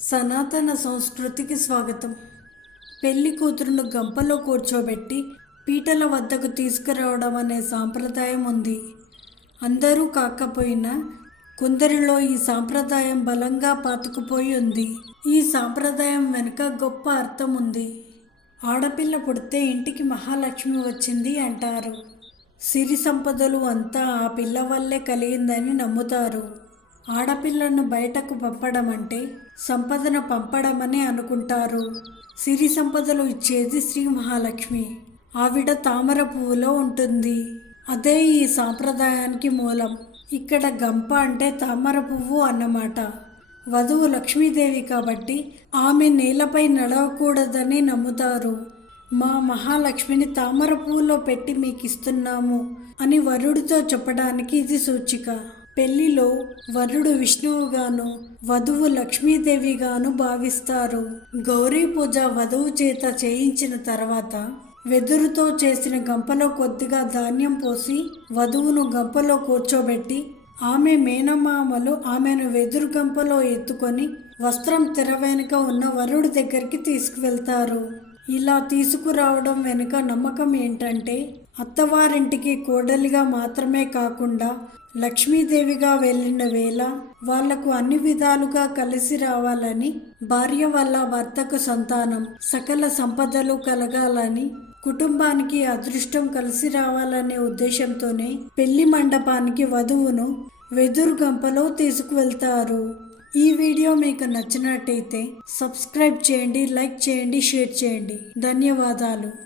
సనాతన సంస్కృతికి స్వాగతం. పెళ్లి కూతురును గంపలో కూర్చోబెట్టి పీటల వద్దకు తీసుకురావడం అనే సాంప్రదాయం ఉంది. అందరూ కాకపోయినా కొందరిలో ఈ సాంప్రదాయం బలంగా పాతుకుపోయి ఉంది. ఈ సాంప్రదాయం వెనుక గొప్ప అర్థం ఉంది. ఆడపిల్ల పుడితే ఇంటికి మహాలక్ష్మి వచ్చింది అంటారు. సిరి సంపదలు అంతా ఆ పిల్ల వల్లే కలిగిందని నమ్ముతారు. ఆడపిల్లను బయటకు పంపడం అంటే సంపదను పంపడమని అనుకుంటారు. సిరి సంపదలు ఇచ్చేది శ్రీ మహాలక్ష్మి. ఆవిడ తామర పువ్వులో ఉంటుంది. అదే ఈ సాంప్రదాయానికి మూలం. ఇక్కడ గంప అంటే తామర పువ్వు అన్నమాట. వధువు లక్ష్మీదేవి కాబట్టి ఆమె నేలపై నడవకూడదని నమ్ముతారు. మా మహాలక్ష్మిని తామర పువ్వులో పెట్టి మీకు ఇస్తున్నాము అని వరుడితో చెప్పడానికి ఇది సూచిక. పెళ్లిలో వరుడు విష్ణువుగాను వధువు లక్ష్మీదేవిగాను భావిస్తారు. గౌరీ పూజ వధువు చేత చేయించిన తర్వాత వెదురుతో చేసిన గంపలో కొద్దిగా ధాన్యం పోసి వధువును గంపలో కూర్చోబెట్టి ఆమె మేనమామలు ఆమెను వెదురు గంపలో ఎత్తుకొని వస్త్రం తెర వెనుక ఉన్న వరుడి దగ్గరికి తీసుకువెళ్తారు. ఇలా తీసుకురావడం వెనుక నమ్మకం ఏంటంటే అత్తవారింటికి కోడలిగా మాత్రమే కాకుండా లక్ష్మీదేవిగా వెళ్ళిన వేళ వాళ్లకు అన్ని విధాలుగా కలిసి రావాలని, భార్య వల్ల భర్తకు సంతానం, సకల సంపదలు కలగాలని, కుటుంబానికి అదృష్టం కలిసి రావాలనే ఉద్దేశంతోనే పెళ్లి మండపానికి వధువును వెదురు గంపలో తీసుకువెళ్తారు. ఈ వీడియో మీకు నచ్చినట్టయితే సబ్స్క్రైబ్ చేయండి, లైక్ చేయండి, షేర్ చేయండి. ధన్యవాదాలు.